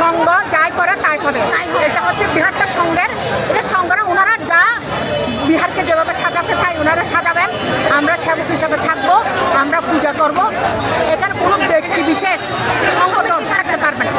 संघ যাই করে তাই হবে। এটা হচ্ছে বিহারটা সংঘের, এটা সংঘরা ওনারা যা বিহারকে যেভাবে সাজাতে চাই ওনারা সাজাবেন, আমরা সেবক হিসাবে থাকবো, আমরা পূজা করব। এখানে কোনো ব্যক্তি বিশেষ সংগঠন থাকতে পারবে না,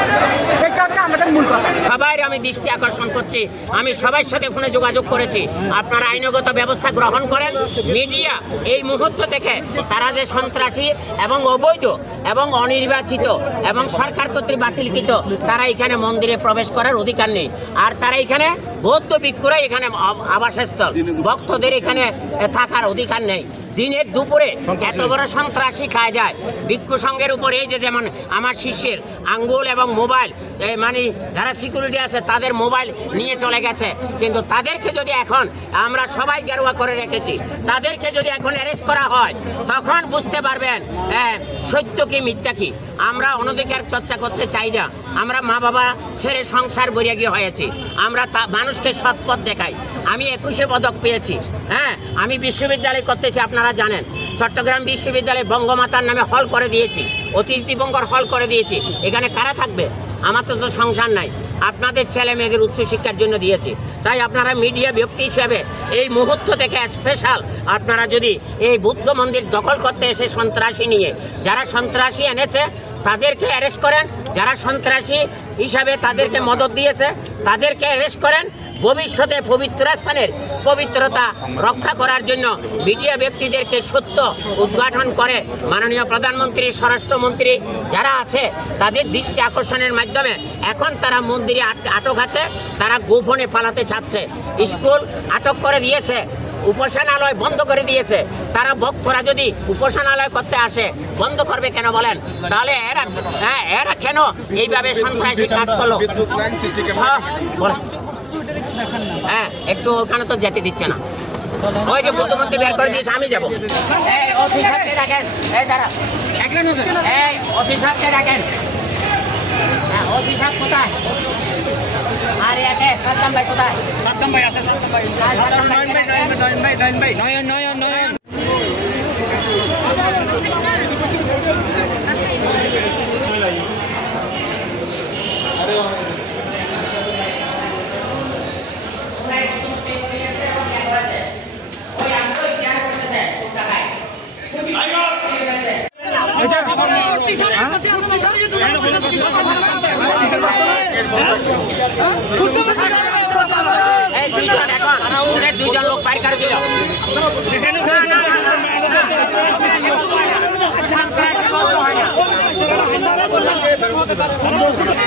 এটা হচ্ছে আমাদের মূল কথা। সবাই আমি দৃষ্টি আকর্ষণ করছি, আমি সবার সাথে ফোনে যোগাযোগ করেছি, আপনারা আইনগত ব্যবস্থা গ্রহণ করেন। মিডিয়া এই মুহূর্ত থেকে তারা যে সন্ত্রাসী এবং অবৈধ এবং অনির্বাচিত এবং সরকার কর্তৃক বাতিলকৃত, তারা এখানে মন্দিরে প্রবেশ করার অধিকার নেই। আর তারা এখানে বৌদ্ধ ভিক্ষুরা এখানে আবাসস্থল, ভক্তদের এখানে থাকার অধিকার নেই। দিনের দুপুরে এত বড় সন্ত্রাসী খায় যায় ভিক্ষু সংঘের উপর। এই যে যেমন আমার শিষ্যের আঙ্গুল এবং মোবাইল, মানে যারা সিকিউরিটি আছে তাদের মোবাইল নিয়ে চলে গেছে, কিন্তু তাদেরকে যদি এখন আমরা সবাই গেরুয়া করে রেখেছি, তাদেরকে যদি এখন অ্যারেস্ট করা হয় তখন বুঝতে পারবেন সত্য কি মিথ্যা কি। আমরা অনধিকার চর্চা করতে চাই না, আমরা মা বাবা ছেড়ে সংসার বৈরাগী হয়েছি, আমরা মানুষকে সৎপথ দেখাই। আমি 21 পদক পেয়েছি, হ্যাঁ আমি বিশ্ববিদ্যালয় করতেছি, আপনারা জানেন চট্টগ্রাম বিশ্ববিদ্যালয়ে বঙ্গমাতার নামে হল করে দিয়েছি, অতীশ দিবঙ্কর হল করে দিয়েছি। এখানে কারা থাকবে? আমার তো সংসার নাই, আপনাদের ছেলে মেয়েদের উচ্চশিক্ষার জন্য দিয়েছি। তাই আপনারা মিডিয়া ব্যক্তি হিসেবে এই মুহূর্ত থেকে স্পেশাল আপনারা যদি এই বুদ্ধ মন্দির দখল করতে এসে সন্ত্রাসী নিয়ে, যারা সন্ত্রাসী এনেছে তাদেরকে অ্যারেস্ট করেন, যারা সন্ত্রাসী হিসাবে তাদেরকে মদত দিয়েছে তাদেরকে অ্যারেস্ট করেন। ভবিষ্যতে পবিত্র স্থানের পবিত্রতা রক্ষা করার জন্য মিডিয়া ব্যক্তিদেরকে সত্য উদ্ঘাটন করে মাননীয় প্রধানমন্ত্রী, স্বরাষ্ট্রমন্ত্রী যারা আছে তাদের দৃষ্টি আকর্ষণের মাধ্যমে এখন তারা মন্দিরে আটক আছে, তারা গোপনে পালাতে চাচ্ছে। স্কুল আটক করে দিয়েছে, উপাসনালয় বন্ধ করে দিয়েছে। তারা ভক্তরা যদি উপাসনালয় করতে আসে বন্ধ করবে কেন বলেন? তাহলে এরা কেন এইভাবে সন্ত্রাসী কাজ করলো? হ্যাঁ একটু ওখানে তো যেতে দিচ্ছে না, ওই যে বুদ্ধমন্ত্রী বের করে দিয়েছে, আমি যাবো। এই অফিসারকে রাখেন, এই দাঁড়া, এই অফিসারকে রাখেন। হ্যাঁ অফিসার কোথায়? আর একে সাদ্দাম ভাই কোথায়? সাদ্দাম ভাই আছে, সাদ্দাম ভাই, নয়ন দুইজন লোক বাইর করে দিল। হয় না